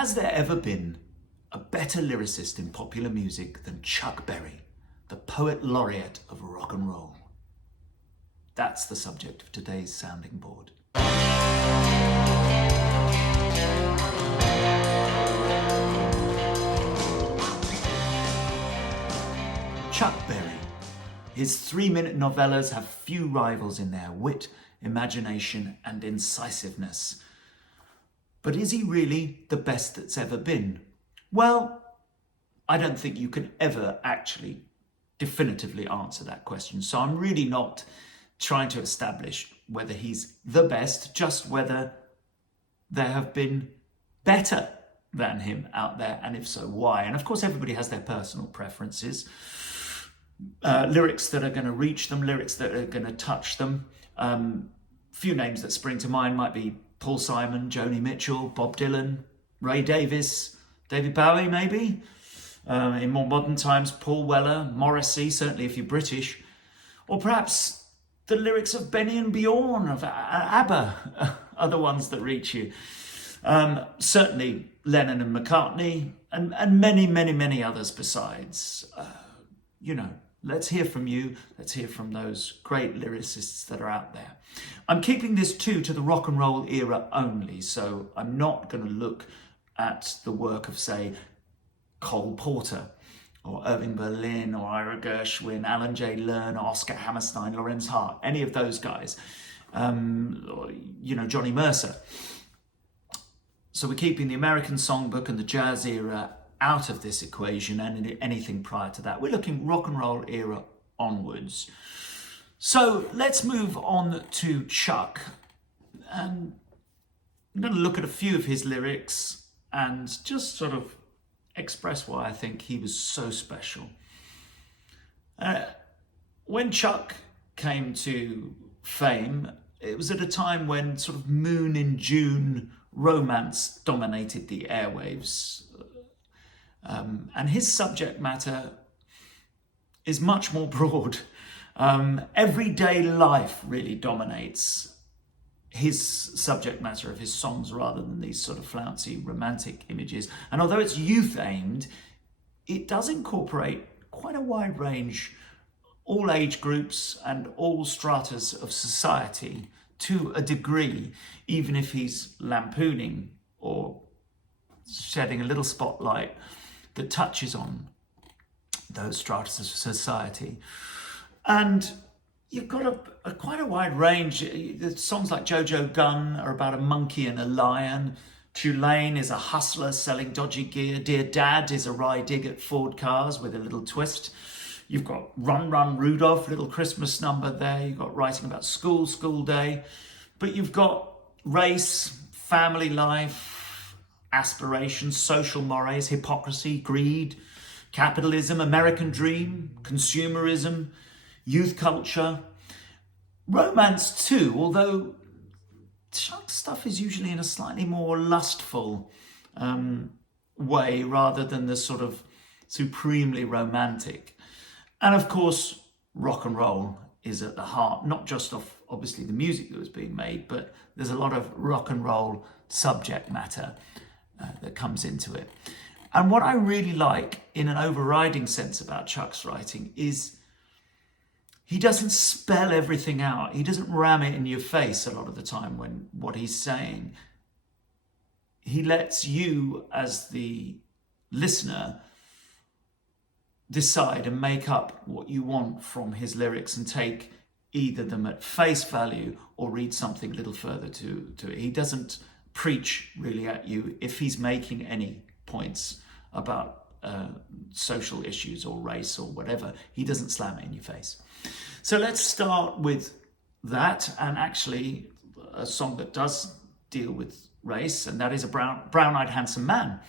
Has there ever been a better lyricist in popular music than Chuck Berry, the poet laureate of rock and roll? That's the subject of today's sounding board. Chuck Berry. His 3-minute novellas have few rivals in their wit, imagination, and incisiveness. But is he really the best that's ever been? Well, I don't think you can ever actually definitively answer that question. So I'm really not trying to establish whether he's the best, just whether there have been better than him out there, and if so, why? And of course, everybody has their personal preferences. Lyrics that are going to reach them, lyrics that are going to touch them. Few names that spring to mind might be Paul Simon, Joni Mitchell, Bob Dylan, Ray Davies, David Bowie maybe. In more modern times, Paul Weller, Morrissey, certainly if you're British. Or perhaps the lyrics of Benny and Bjorn, of ABBA, are the ones that reach you. Certainly Lennon and McCartney, and many, many, many others besides. Let's hear from you. Let's hear from those great lyricists that are out there. I'm keeping this to the rock and roll era only, so I'm not going to look at the work of, say, Cole Porter or Irving Berlin or Ira Gershwin, Alan J. Lerner, Oscar Hammerstein, Lorenz Hart, any of those guys, or, Johnny Mercer. So we're keeping the American songbook and the jazz era out of this equation, and anything prior to that. We're looking rock and roll era onwards. So let's move on to Chuck. And I'm going to look at a few of his lyrics and just sort of express why I think he was so special. When Chuck came to fame, it was at a time when sort of Moon in June romance dominated the airwaves. And his subject matter is much more broad. Everyday life really dominates his subject matter of his songs rather than these sort of flouncy romantic images. And although it's youth aimed, it does incorporate quite a wide range, all age groups and all stratas of society to a degree, even if he's lampooning or shedding a little spotlight that touches on those stratas of society. And you've got quite a wide range. The songs like Jojo Gun are about a monkey and a lion. Tulane is a hustler selling dodgy gear. Dear Dad is a wry dig at Ford cars with a little twist. You've got Run Run Rudolph, little Christmas number there. You've got writing about school day. But you've got race, family life, aspirations, social mores, hypocrisy, greed, capitalism, American dream, consumerism, youth culture, romance too, although Chuck's stuff is usually in a slightly more lustful way rather than the sort of supremely romantic. And of course, rock and roll is at the heart, not just of obviously the music that was being made, but there's a lot of rock and roll subject matter that comes into it. And what I really like in an overriding sense about Chuck's writing is he doesn't spell everything out. He doesn't ram it in your face a lot of the time when what he's saying. He lets you as the listener decide and make up what you want from his lyrics and take either them at face value or read something a little further to it. He doesn't preach really at you if he's making any points about social issues or race or whatever. He doesn't slam it in your face. So let's start with that, and actually a song that does deal with race, and that is a brown-eyed handsome man.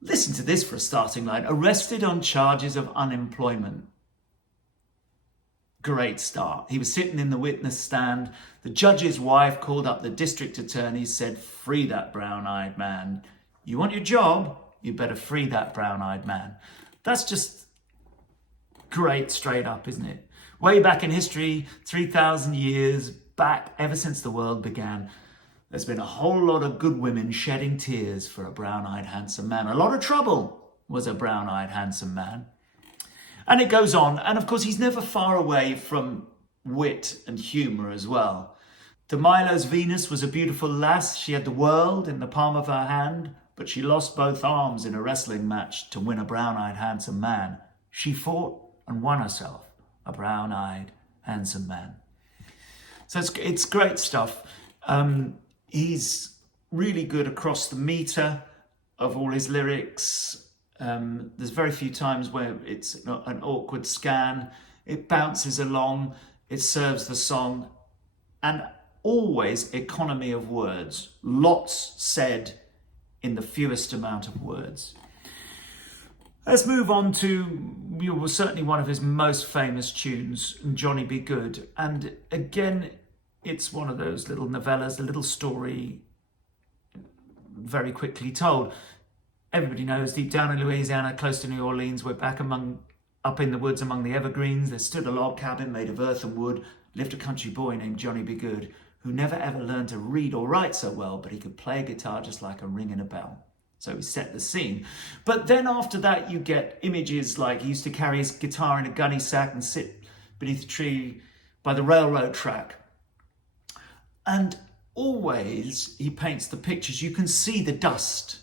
Listen to this for a starting line. Arrested on charges of unemployment. Great start. He was sitting in the witness stand. The judge's wife called up the district attorney, said, "Free that brown-eyed man. You want your job? You better free that brown-eyed man." That's just great straight up, isn't it? Way back in history, 3,000 years back, ever since the world began, There's been a whole lot of good women shedding tears for a brown-eyed handsome man. A lot of trouble was a brown-eyed handsome man. And it goes on. And of course, he's never far away from wit and humour as well. To Milo's Venus was a beautiful lass. She had the world in the palm of her hand, but she lost both arms in a wrestling match to win a brown-eyed handsome man. She fought and won herself a brown-eyed handsome man. So it's great stuff. He's really good across the metre of all his lyrics. There's very few times where it's an awkward scan. It bounces along, it serves the song, and always economy of words. Lots said in the fewest amount of words. Let's move on to certainly one of his most famous tunes, Johnny Be Good. And again, it's one of those little novellas, a little story, very quickly told. Everybody knows deep down in Louisiana, close to New Orleans, we're back up in the woods among the evergreens. There stood a log cabin made of earth and wood. Lived a country boy named Johnny Be Good, who never ever learned to read or write so well, but he could play a guitar just like a ring in a bell. So he set the scene. But then after that, you get images like he used to carry his guitar in a gunny sack and sit beneath a tree by the railroad track. And always he paints the pictures. You can see the dust.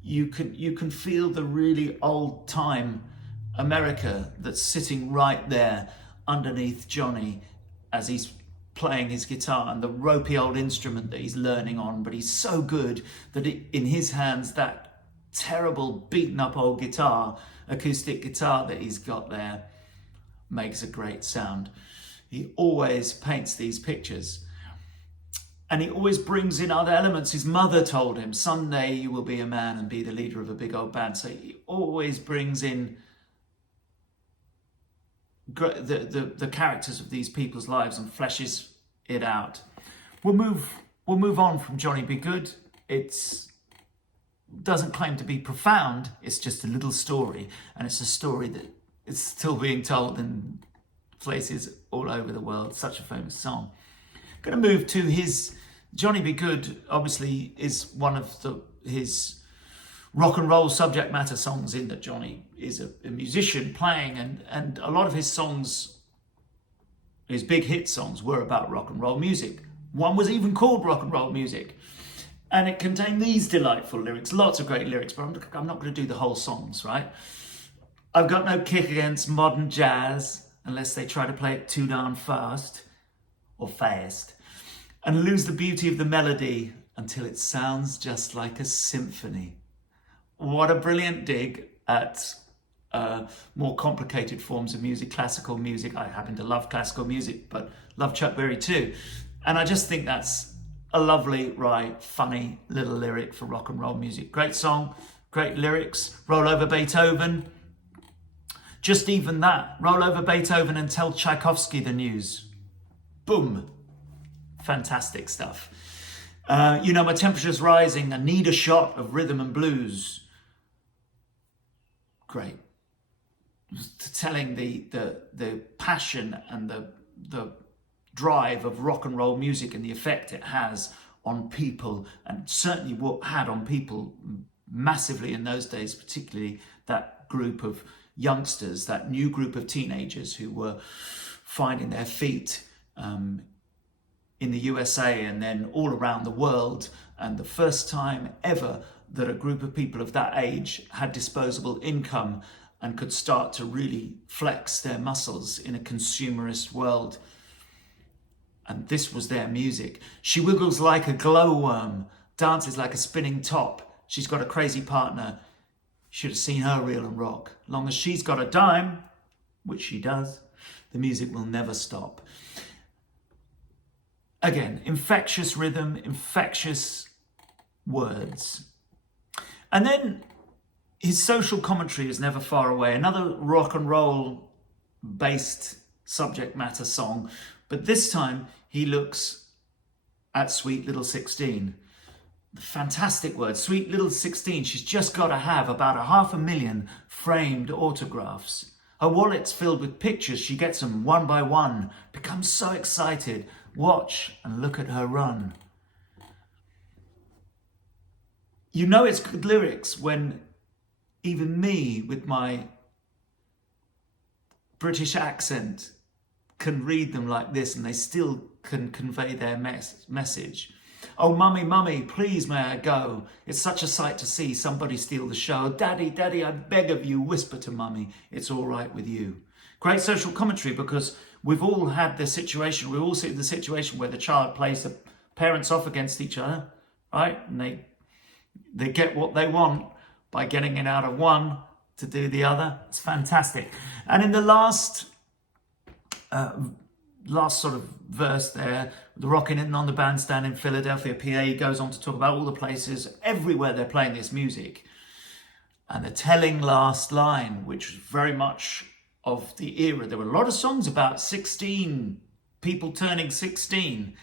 You can feel the really old time America that's sitting right there underneath Johnny as he's playing his guitar, and the ropey old instrument that he's learning on, but he's so good that in his hands, that terrible beaten up old guitar, acoustic guitar that he's got there, makes a great sound. He always paints these pictures. And he always brings in other elements. His mother told him, someday you will be a man and be the leader of a big old band. So he always brings in the characters of these people's lives and fleshes it out. We'll move on from Johnny Be Good. It doesn't claim to be profound. It's just a little story. And it's a story that is still being told in places all over the world. Such a famous song. Going to move to his Johnny Be Good. Obviously is one of his rock and roll subject matter songs, in that Johnny is a musician playing, and a lot of his songs, his big hit songs, were about rock and roll music. One was even called Rock and Roll Music, and it contained these delightful lyrics, lots of great lyrics, but I'm not going to do the whole songs, right? I've got no kick against modern jazz unless they try to play it too darn fast or fast, and lose the beauty of the melody until it sounds just like a symphony. What a brilliant dig at more complicated forms of music, classical music. I happen to love classical music, but love Chuck Berry too. And I just think that's a lovely, right, funny little lyric for rock and roll music. Great song, great lyrics. Roll over Beethoven. Just even that. Roll over Beethoven and tell Tchaikovsky the news. Boom. Fantastic stuff. My temperature's rising. I need a shot of rhythm and blues. Great. Telling the passion and the drive of rock and roll music and the effect it has on people, and certainly what had on people massively in those days, particularly that group of youngsters, that new group of teenagers who were finding their feet in the USA and then all around the world. And the first time ever that a group of people of that age had disposable income and could start to really flex their muscles in a consumerist world. And this was their music. She wiggles like a glowworm, dances like a spinning top. She's got a crazy partner. Should have seen her reel and rock. Long as she's got a dime, which she does, the music will never stop. Again, infectious rhythm, infectious words. And then his social commentary is never far away. Another rock and roll based subject matter song, but this time he looks at Sweet Little 16. The fantastic word, Sweet Little 16. She's just got to have about 500,000 framed autographs. Her wallet's filled with pictures. She gets them one by one, becomes so excited. Watch and look at her run. You know it's good lyrics when even me with my British accent can read them like this and they still can convey their message. Oh, mummy, mummy, please may I go? It's such a sight to see somebody steal the show. Daddy, daddy, I beg of you, whisper to mummy, it's all right with you. Great social commentary, because we've all had this situation, we all see the situation where the child plays the parents off against each other, right? And they get what they want by getting it out of one to do the other. It's fantastic. And in the last sort of verse there, the rocking in on the bandstand in Philadelphia, PA, he goes on to talk about all the places everywhere they're playing this music. And the telling last line, which was very much of the era. There were a lot of songs about 16, people turning 16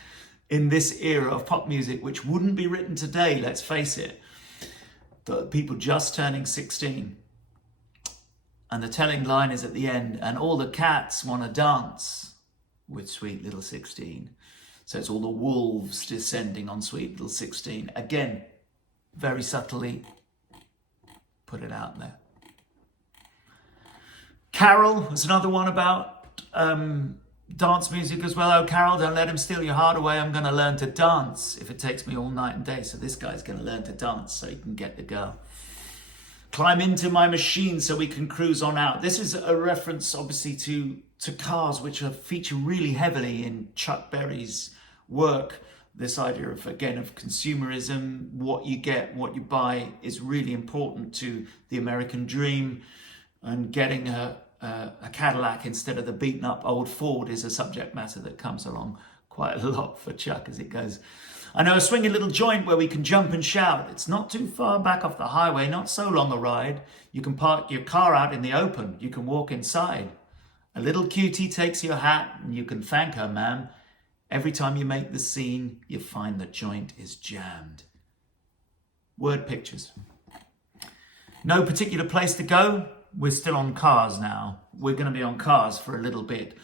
in this era of pop music, which wouldn't be written today, let's face it. The people just turning 16. And the telling line is at the end, and all the cats want to dance with sweet little 16. So it's all the wolves descending on sweet little 16. Again, very subtly put it out there. Carol is another one about dance music as well. Oh, Carol, don't let him steal your heart away. I'm going to learn to dance if it takes me all night and day. So this guy's going to learn to dance so he can get the girl. Climb into my machine so we can cruise on out. This is a reference, obviously, to cars, which feature really heavily in Chuck Berry's work. This idea of, again, of consumerism, what you get, what you buy is really important to the American dream. And getting a Cadillac instead of the beaten up old Ford is a subject matter that comes along quite a lot for Chuck as it goes. I know a swinging little joint where we can jump and shout. It's not too far back off the highway, not so long a ride. You can park your car out in the open. You can walk inside. A little cutie takes your hat and you can thank her, ma'am. Every time you make the scene, you find the joint is jammed. Word pictures. No particular place to go. We're still on cars now. We're going to be on cars for a little bit.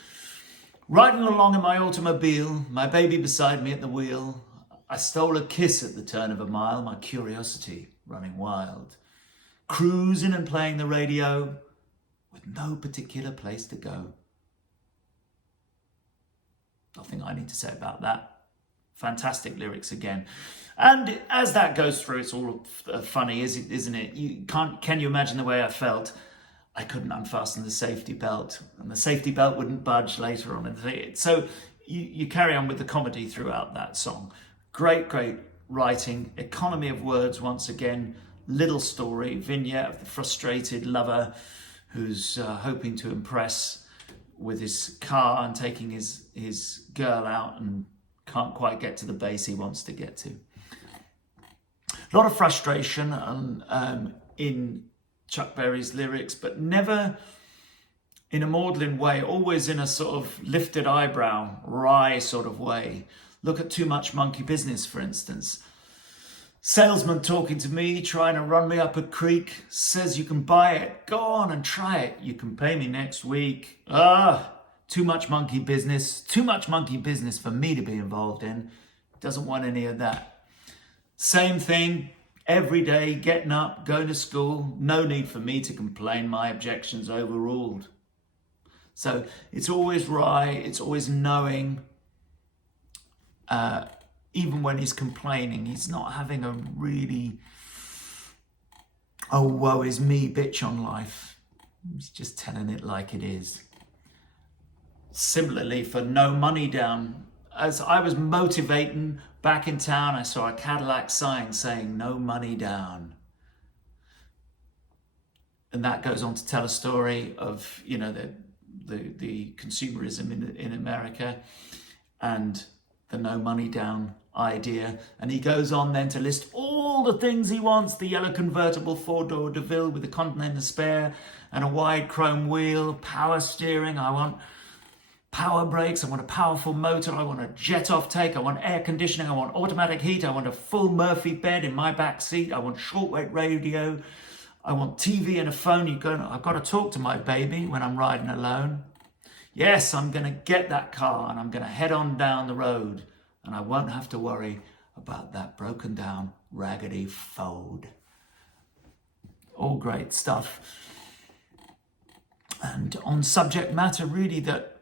Riding along in my automobile, my baby beside me at the wheel. I stole a kiss at the turn of a mile, my curiosity running wild. Cruising and playing the radio with no particular place to go. Nothing I need to say about that. Fantastic lyrics again. And as that goes through, it's all funny, isn't it? Can you imagine the way I felt? I couldn't unfasten the safety belt, and the safety belt wouldn't budge later on. So you carry on with the comedy throughout that song. Great, great writing, economy of words once again, little story, vignette of the frustrated lover who's hoping to impress with his car and taking his girl out and can't quite get to the base he wants to get to. A lot of frustration in Chuck Berry's lyrics, but never in a maudlin way, always in a sort of lifted eyebrow, wry sort of way. Look at Too Much Monkey Business, for instance. Salesman talking to me, trying to run me up a creek, says you can buy it, go on and try it, you can pay me next week. Too much monkey business for me to be involved in. Doesn't want any of that. Same thing, every day, getting up, going to school, no need for me to complain, my objections overruled. So it's always right, it's always knowing, even when he's complaining, he's not having a really, oh, woe is me bitch on life. He's just telling it like it is. Similarly, for No Money Down, as I was motivating back in town, I saw a Cadillac sign saying no money down. And that goes on to tell a story of, you know, the consumerism in America and the no money down idea. And he goes on then to list all the things he wants: the yellow convertible 4-door DeVille with a continental spare and a wide chrome wheel, power steering. I want power brakes, I want a powerful motor, I want a jet off take, I want air conditioning, I want automatic heat, I want a full Murphy bed in my back seat, I want shortwave radio, I want TV and a phone. I've got to talk to my baby when I'm riding alone. Yes, I'm going to get that car and I'm going to head on down the road and I won't have to worry about that broken down raggedy fold. All great stuff. And on subject matter, really, that,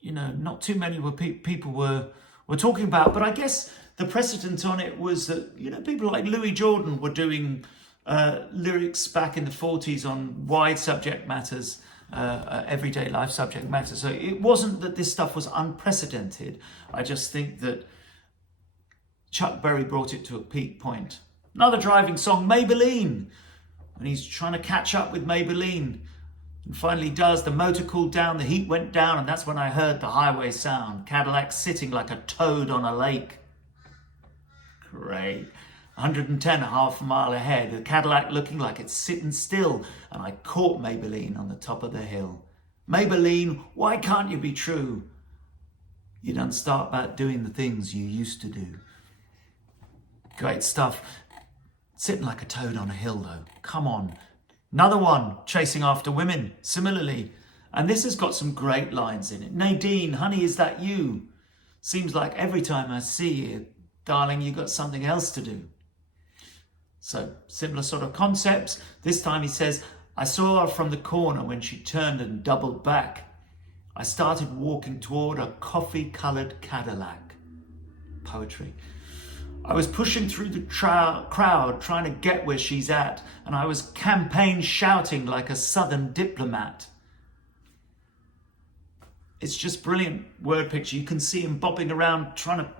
you know, not too many people were talking about. But I guess the precedent on it was that, you know, people like Louis Jordan were doing lyrics back in the 40s on wide subject matters, everyday life subject matters. So it wasn't that this stuff was unprecedented. I just think that Chuck Berry brought it to a peak point. Another driving song, Maybelline. And he's trying to catch up with Maybelline. And finally does. The motor cooled down, the heat went down, and that's when I heard the highway sound. Cadillac sitting like a toad on a lake. Great. 110 a half a mile ahead, the Cadillac looking like it's sitting still, and I caught Maybelline on the top of the hill. Maybelline, why can't you be true? You don't start back doing the things you used to do. Great stuff. Sitting like a toad on a hill though, come on. Another one, chasing after women, similarly. And this has got some great lines in it. Nadine, honey, is that you? Seems like every time I see you, darling, you got something else to do. So, similar sort of concepts. This time he says, I saw her from the corner when she turned and doubled back. I started walking toward a coffee-coloured Cadillac. Poetry. I was pushing through the crowd trying to get where she's at, and I was campaign shouting like a southern diplomat. It's just brilliant word picture. You can see him bopping around trying to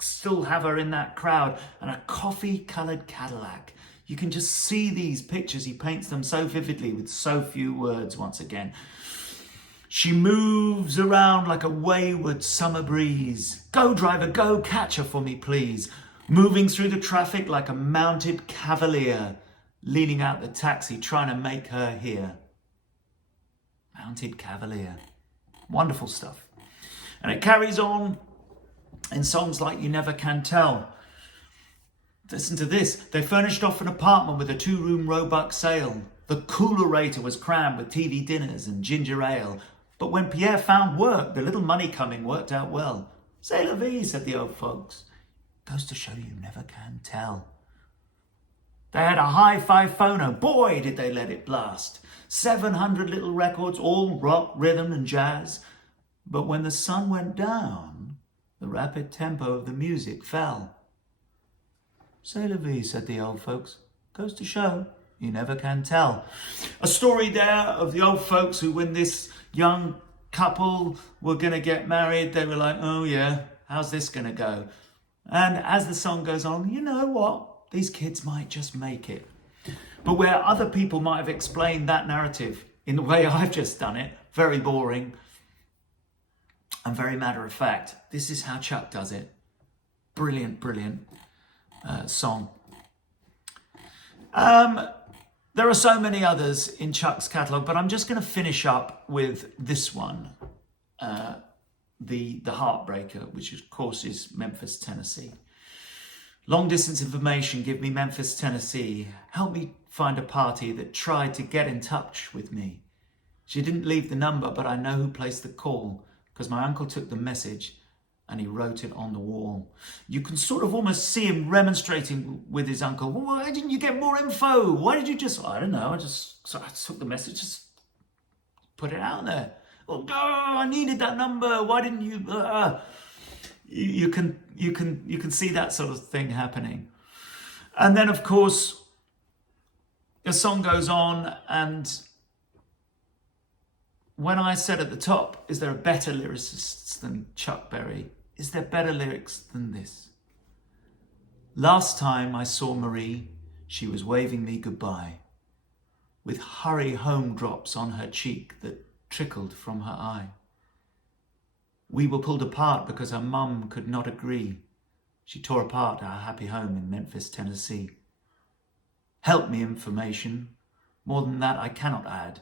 still have her in that crowd, and a coffee-coloured Cadillac. You can just see these pictures. He paints them so vividly with so few words once again. She moves around like a wayward summer breeze. Go, driver, go, catch her for me, please. Moving through the traffic like a mounted cavalier, leaning out the taxi, trying to make her hear. Mounted cavalier. Wonderful stuff. And it carries on in songs like You Never Can Tell. Listen to this. They furnished off an apartment with a 2-room Roebuck sale. The coolerator was crammed with TV dinners and ginger ale. But when Pierre found work, the little money coming worked out well. C'est la vie, said the old folks. Goes to show you never can tell. They had a hi-fi phono. Boy, did they let it blast. 700 little records, all rock, rhythm and jazz. But when the sun went down, the rapid tempo of the music fell. C'est la vie, said the old folks. Goes to show you never can tell. A story there of the old folks who, when this young couple were going to get married, they were like, oh yeah, how's this going to go? And as the song goes on, you know what? These kids might just make it. But where other people might have explained that narrative in the way I've just done it, very boring and very matter of fact, this is how Chuck does it. Brilliant, brilliant song. There are so many others in Chuck's catalogue, but I'm just going to finish up with this one, the Heartbreaker, which of course is Memphis, Tennessee. Long distance information, give me Memphis, Tennessee. Help me find a party that tried to get in touch with me. She didn't leave the number, but I know who placed the call because my uncle took the message and he wrote it on the wall. You can sort of almost see him remonstrating with his uncle. Well, why didn't you get more info? Why did you just, I don't know, I took the message, just put it out there. Oh, I needed that number. Why didn't you? You can see that sort of thing happening. And then, of course, the song goes on, and when I said at the top, is there a better lyricist than Chuck Berry? Is there better lyrics than this? Last time I saw Marie, she was waving me goodbye, with hurry home drops on her cheek that trickled from her eye. We were pulled apart because her mum could not agree. She tore apart our happy home in Memphis, Tennessee. Help me, information. More than that I cannot add.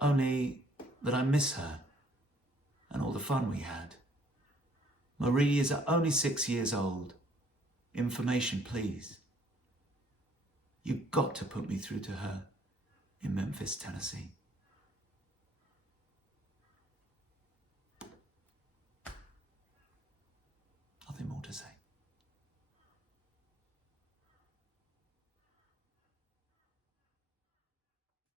Only that I miss her and all the fun we had. Marie is only 6 years old. Information, please. You've got to put me through to her in Memphis, Tennessee.